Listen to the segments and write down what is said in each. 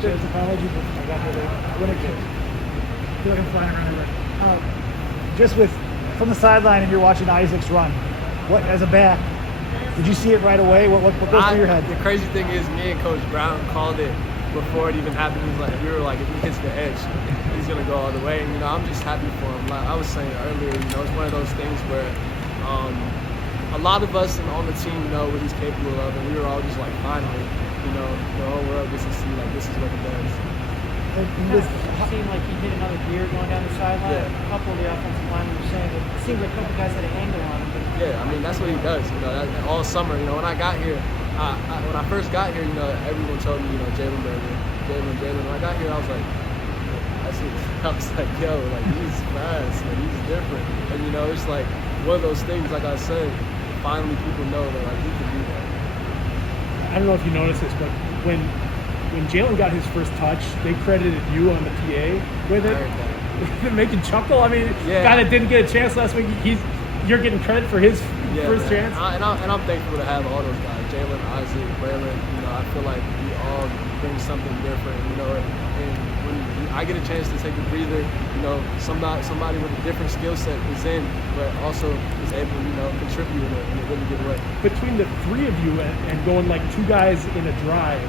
There's a biology book I got here. When it came, I feel like I'm flying around everywhere. Just from the sideline, and you're watching Isaac's run. What, as a back, did you see it right away? What goes through your head? The crazy thing is, me and Coach Brown called it before it even happened. We were like, if he hits the edge, he's gonna go all the way. And I'm just happy for him. Like I was saying earlier, it's one of those things where a lot of us on the team know what he's capable of, and we were all just like, finally, the whole world gets to see like this is what he does. It seemed like he hit another gear going down the sideline. Yeah. A couple of the offensive linemen were saying it seemed like a couple guys had an angle on him. But yeah, I mean that's what he does. All summer. When I got here, when I first got here, everyone told me, Jalen Burger, Jalen. When I got here, I was like, I was like, yo, like he's fast, like he's different, and it's like one of those things. Like I said, finally people know that like he can do that. I don't know if you noticed this, but when Jalen got his first touch, they credited you on the PA with it. Did it make you chuckle? I mean, guy that didn't get a chance last week, you're getting credit for his first chance. And I'm thankful to have all those guys, Jalen, Isaac, Braylon. I feel like we all bring something different. And when I get a chance to take a breather, somebody with a different skill set is in, but also is able to contribute in a really good way. Between the three of you and going like two guys in a drive,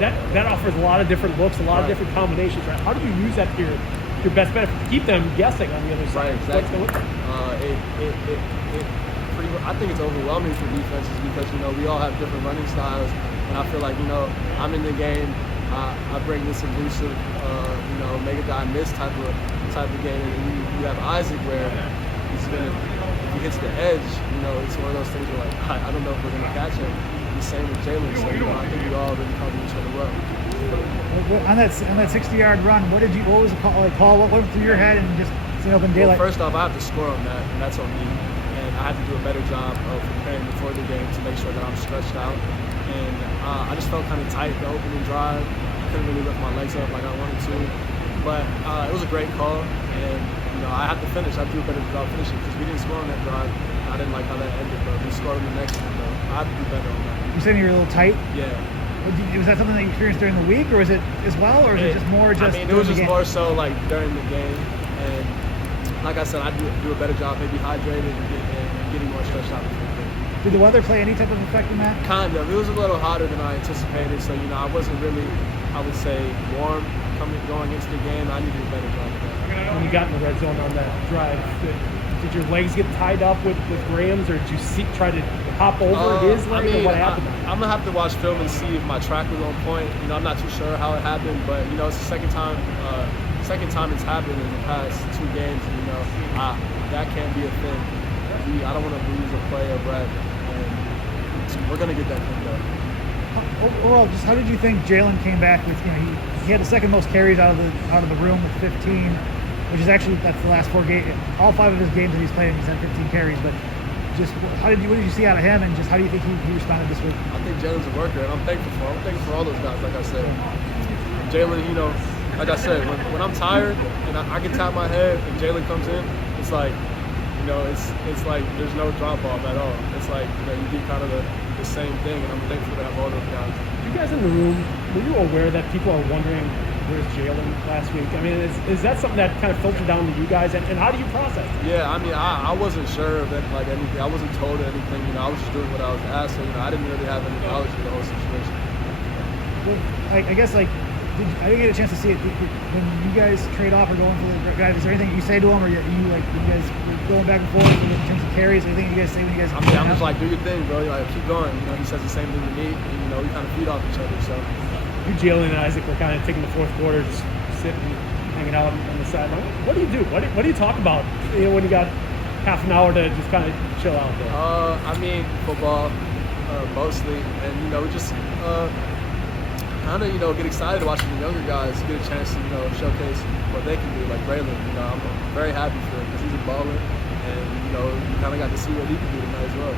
that offers a lot of different looks, a lot of different combinations, right? How do you use that to your best benefit to keep them guessing on the other side? Right, exactly. I think it's overwhelming for defenses because we all have different running styles, and I feel like I'm in the game. I bring this elusive, make a guy miss type of game, and you have Isaac where if he hits the edge, it's one of those things where like I don't know if we're gonna catch him. The same with Jalen, so I think we all really cover each other well. On that 60-yard run, what was the call? Like, Paul, what went through your head and just open daylight? Well, first off, I have to score on that, and that's on me. And I have to do a better job of preparing before the game to make sure that I'm stretched out. And I just felt kind of tight the opening drive. I couldn't really lift my legs up like I wanted to, but it was a great call, and I have to finish. I have to do a better job finishing because we didn't score on that drive. I didn't like how that ended, but we scored on the next one. I have to do better on that. You're saying you're a little tight? Yeah. Was that something that you experienced during the week, or is it as well, or is it just more just? I mean, it was just more so like during the game, and like I said, I do a better job, maybe hydrated and getting more stretched out before the game. Did the weather play any type of effect in that? Kind of. It was a little hotter than I anticipated, so I wasn't really, I would say, warm going into the game. I needed a better job of that. When you got in the red zone on that drive, did your legs get tied up with Graham's, or did you try to hop over his leg, or what happened? I'm gonna have to watch film and see if my track was on point. I'm not too sure how it happened, but it's the second time it's happened in the past 2 games. That can't be a thing. I don't want to lose a play or rep, and we're gonna get that thing done. Overall, just how did you think Jalen came back with? He had the second most carries out of the room with 15, which is actually that's the last 4 games. All 5 of his games that he's played, he's had 15 carries, but. Just what did you see out of him, and just how do you think he responded this week? I think Jalen's a worker, and I'm thankful for him. I'm thankful for all those guys, like I said. Jalen, like I said, when I'm tired and I can tap my head and Jalen comes in, it's like, it's like there's no drop off at all. It's like you do kind of the same thing, and I'm thankful to have all those guys. You guys in the room, were you aware that people are wondering where's Jalen last week? I mean, is that something that kind of filtered down to you guys, and how do you process it? Yeah, I mean, I wasn't sure of it, like anything. I wasn't told anything. I was just doing what I was asked, so I didn't really have any knowledge of the whole situation. Well, I guess I didn't get a chance to see it. When you guys trade off or going for the guys, is there anything you say to him, or you guys going back and forth in terms of carries? Anything you guys say when you guys? I'm just like, do your thing, bro. Like, keep going. He says the same thing to me, and we kind of feed off each other. So. You, Jalen, and Isaac were kind of taking the fourth quarter, just sitting, hanging out on the sideline. What do you do? What do you talk about? When you got half an hour to just kind of chill out there. I mean, football, mostly, and we just kind of get excited watching the younger guys get a chance to showcase what they can do. Like Braylon, I'm very happy for him because he's a baller, and you kind of got to see what he can do tonight as well.